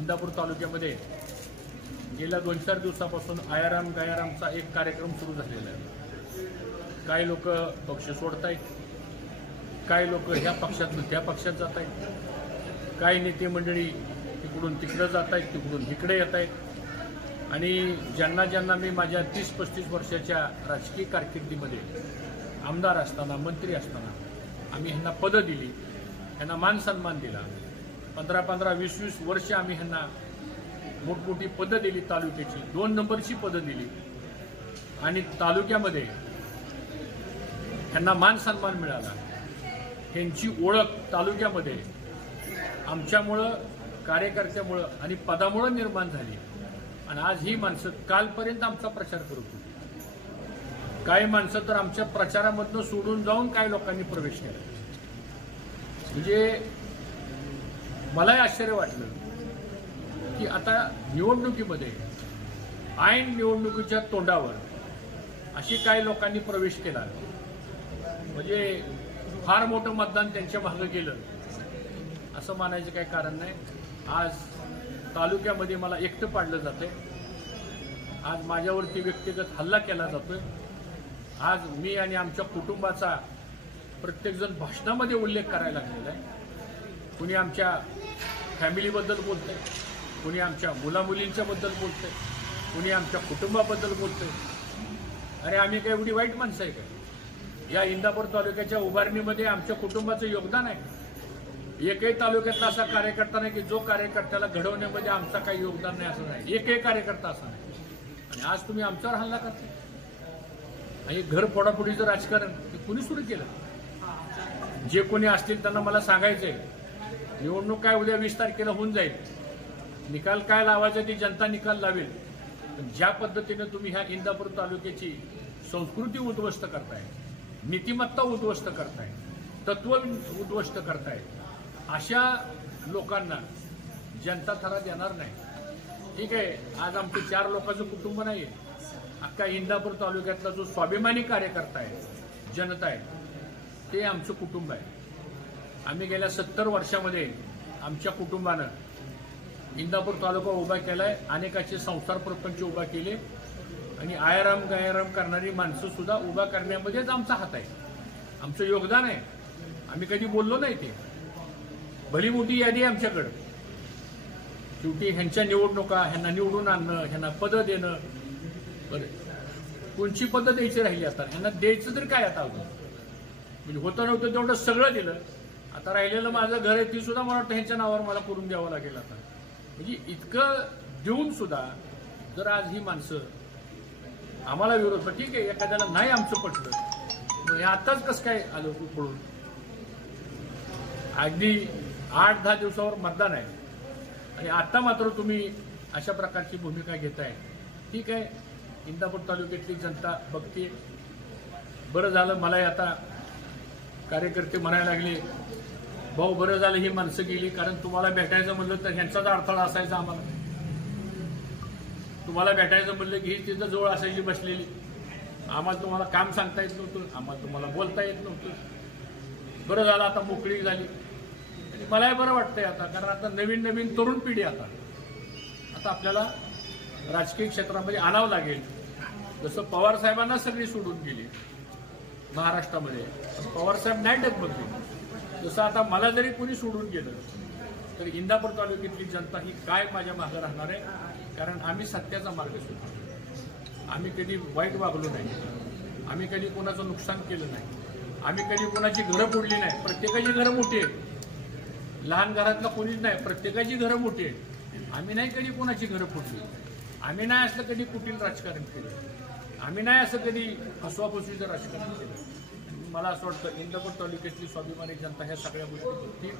इंदापूर तालुक्यामध्ये गेल्या 2-4 दिवसापासून आयाराम गयारामचा एक कार्यक्रम सुरू झालेला आहे। काही लोक पक्ष सोडत आहेत, काही लोक ह्या पक्षातून त्या पक्षात जात आहेत, काही नेते मंडळी तिकडून तिकडे जात आहेत, तिकडून इकडे येत आहेत। आणि ज्यांना ज्यांना मी माझ्या 30-35 वर्षाच्या राजकीय कारकिर्दीमध्ये आमदार असताना, मंत्री असताना आम्ही ह्यांना पदं दिली, ह्यांना मान सन्मान दिला। 15-15, 20-20 वर्ष आम्ही ह्यांना मोठमोठी पदं दिली, तालुक्याची 2 नंबरची पदं दिली आणि तालुक्यामध्ये ह्यांना मान सन्मान मिळाला। ह्यांची ओळख तालुक्यामध्ये आमच्यामुळं, कार्यकर्त्यामुळं आणि पदामुळं निर्माण झाली। आणि आज ही माणसं कालपर्यंत आमचा प्रचार करत होती, काही माणसं तर आमच्या प्रचारामधनं सोडून जाऊन काही लोकांनी प्रवेश केला। म्हणजे मलाही आश्चर्य वाटलं की आता निवडणुकीमध्ये, ऐन निवडणुकीच्या तोंडावर अशी काही लोकांनी प्रवेश केला, म्हणजे फार मोठं मतदान त्यांच्या मागे गेलं असं मानायचं काही कारण नाही। आज तालुक्यामध्ये मला एकटं पाडलं जातंय, आज माझ्यावरती व्यक्तिगत हल्ला केला जातोय। आज मी आणि आमच्या कुटुंबाचा प्रत्येकजण भाषणामध्ये उल्लेख करायला लागलेला आहे। कुणी आमच्या फॅमिलीबद्दल बोलतंय, कुणी आमच्या मुलामुलींच्या बद्दल बोलतंय, कुणी आमच्या कुटुंबाबद्दल बोलतंय। अरे आम्ही काय एवढी वाईट माणसं आहे का? या इंदापूर तालुक्याच्या उभारणीमध्ये आमच्या कुटुंबाचं योगदान आहे। एकही तालुक्यातला असा कार्यकर्ता नाही की जो कार्यकर्त्याला घडवण्यामध्ये आमचा काही योगदान नाही असं नाही, एकही कार्यकर्ता असा नाही। आणि आज तुम्ही आमच्यावर हल्ला करता आणि घर फोडाफोडीचं राजकारण ते कुणी सुरू केलं? जे कोणी असतील त्यांना मला सांगायचंय, निवडणूक काय उद्या 20 तारखेला होऊन जाईल, निकाल काय लावायचा ती जनता निकाल लावेल। पण ज्या पद्धतीनं तुम्ही ह्या इंदापूर तालुक्याची संस्कृती उद्ध्वस्त करताय, नीतिमत्ता उद्ध्वस्त करताय, तत्व उद्ध्वस्त करताय, अशा लोकांना जनता थरा देणार नाही। ठीक आहे, आज आमचं 4 लोकांचं कुटुंब नाही आहे, अख्खा इंदापूर तालुक्यातला जो स्वाभिमानी कार्यकर्ता आहे, जनता आहे, ते आमचं कुटुंब आहे। आम्ही गेल्या 70 वर्षामध्ये आमच्या कुटुंबानं इंदापूर तालुका उभा केलाय, अनेकाचे संसार प्रपंच उभा केले आणि आयाराम गयाराम करणारी माणसं सुद्धा उभा करण्यामध्येच आमचा हात आहे, आमचं योगदान आहे। आम्ही कधी बोललो नाही, ते भली मोठी यादी आहे आमच्याकडं। शेवटी ह्यांच्या निवडणुका, ह्यांना निवडून आणणं, ह्यांना पदं देणं, बरं कोणची पदं द्यायची राहिली? आता ह्यांना द्यायचं तरी काय? आता अजून म्हणजे होतं नव्हतं तेवढं सगळं दिलं, आता राहिलेलं माझं घर आहे ती सुद्धा मला वाटतं ह्यांच्या नावावर मला करून द्यावं लागेल आता। म्हणजे इतकं देऊन सुद्धा जर आज ही माणसं आम्हाला विरोध, ठीक आहे एखाद्याला नाही आमचं पटलं, मग हे आताच कसं काय आलं पळून? अगदी 8-10 दिवसावर मतदान आहे आणि आता मात्र तुम्ही अशा प्रकारची भूमिका घेताय। ठीक आहे, इंदापूर तालुक्यातली जनता बघते। बरं झालं, मलाही आता कार्यकर्ते म्हणायला लागले, भाऊ बरं झालं ही माणसं गेली, कारण तुम्हाला भेटायचं म्हणलं तर ह्यांचाच अडथळा असायचा आम्हाला। तुम्हाला भेटायचं म्हणलं की ही तिथं जवळ असायची बसलेली, आम्हाला तुम्हाला काम सांगता येत नव्हतं, आम्हाला तुम्हाला बोलता येत नव्हतं। बरं झालं आता मोकळी झाली आणि मलाही बरं वाटतंय आता, कारण आता नवीन नवीन तरुण पिढी आता आपल्याला राजकीय क्षेत्रामध्ये आणावं लागेल। जसं पवार साहेबांना सगळी सोडून गेली महाराष्ट्रामध्ये, पवार साहेब नाही डगमगले, जसं आता मला जरी कोणी सोडून गेलं तर इंदापूर तालुक्यातली जनता ही काय माझ्या मागे राहणार आहे? कारण आम्ही सत्याचा मार्ग शोधतो, आम्ही कधी वाईट वागलो नाही, आम्ही कधी कोणाचं नुकसान केलं नाही, आम्ही कधी कोणाची घरं फोडली नाही। प्रत्येकाची घरं मोठी आहेत, लहान घरातला कोणीच नाही, प्रत्येकाची घरं मोठी आहेत। आम्ही नाही कधी कोणाची घरं फोडली, आम्ही नाही असं कधी कुटील राजकारण केलं, आम्ही नाही असं कधी फसवाफसवीचं राजकारण केलं। मला असं वाटतं इंदापूर तालुक्यातली स्वाभिमानी जनता ह्या सगळ्या गोष्टी बघतील